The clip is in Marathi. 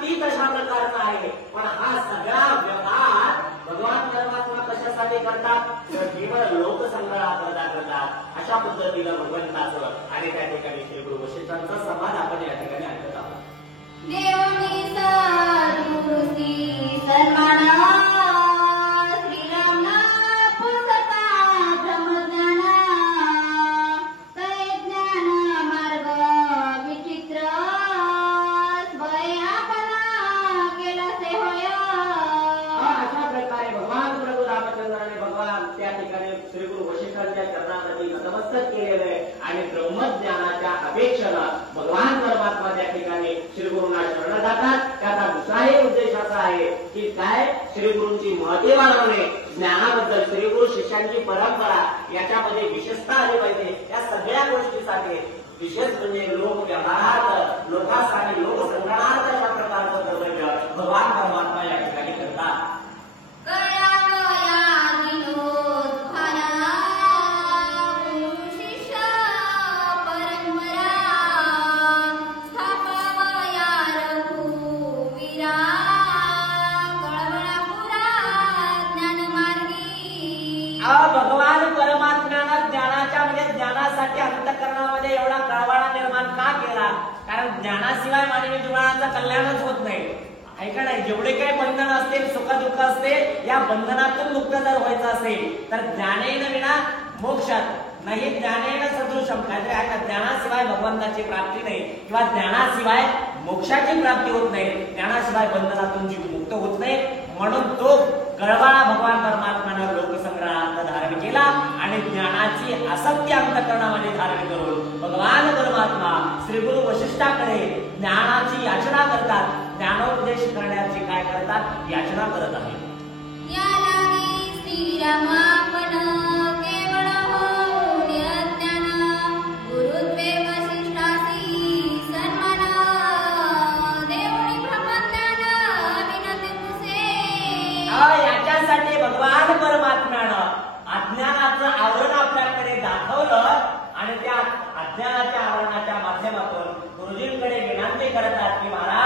तीच अशा प्रकारचा आहे. पण हा सगळा व्यवहार भगवान परमात्मा कशासाठी करतात तर केवळ लोकसंग्रहाकरता करतात. अशा पद्धतीनं भगवंताचं आणि त्या ठिकाणी श्री गुरु वशिष्ठांचा संवाद आपण या ठिकाणी ऐकत आहोत. देवनी सद्गुरुसी सन्माना श्रीरामना पुस्तका ब्रह्मज्ञाना तय ज्ञान मार्ग विचित्र स्वय आपला केला से होय. अशा प्रकारे भगवान प्रभू रामचंद्र आणि भगवान त्या ठिकाणी श्री गुरु वशिष्ठांच्या चरणामध्ये नतमस्तक केलेलं आहे आणि ब्रह्मज्ञानाच्या अपेक्षेनं भगवान परमात्मा त्या ठिकाणी श्री गुरुंना शरण जातात. त्याचा दुसराही उद्देश असा आहे की काय श्री गुरूंची महती वाढवणे, ज्ञानाबद्दल श्री गुरु शिष्यांची परंपरा याच्यामध्ये विशेषता आली पाहिजे. या सगळ्या गोष्टीसाठी विशेष म्हणजे लोक व्यवहारात लोकांसाठी लोकसंग्रहार्थ अशा प्रकारचं कर्तव्य भगवान परमात्मा या ठिकाणी करतात. भगवान परमात्म्यानं ज्ञानाच्या म्हणजे ज्ञानासाठी अंतःकरणामध्ये एवढा कळवळा निर्माण का केला? कारण ज्ञानाशिवाय मानवी जीवनाचं कल्याणच होत नाही. ऐका नाही, जेवढे काही बंधन असतील, सुख दुःख असते, या बंधनातून मुक्त जर व्हायचं असेल तर ज्ञानेन विना मोक्षात नाही ज्ञानेन सदृशम. काहीतरी ऐका, ज्ञानाशिवाय भगवंताची प्राप्ती नाही किंवा ज्ञानाशिवाय मोक्षाची प्राप्ती होत नाही, ज्ञानाशिवाय बंधनातून जीव मुक्त होत नाही. म्हणून तो कळवळा भगवान परमात्म्यानं लोकसंग्रहार्थ धारण केला आणि ज्ञानाची आसक्ती अंतःकरणामध्ये धारण करून भगवान परमात्मा श्री गुरु वशिष्ठाकडे ज्ञानाची याचना करतात. ज्ञानोपदेश करण्याची काय करतात? याचना करत आहे. याच्यासाठी भगवान परमात्म्यानं अज्ञानाचं आवरण आपल्याकडे दाखवलं आणि त्या अज्ञानाच्या आवरणाच्या माध्यमातून गुरुजींकडे विनंती करतात की महाराज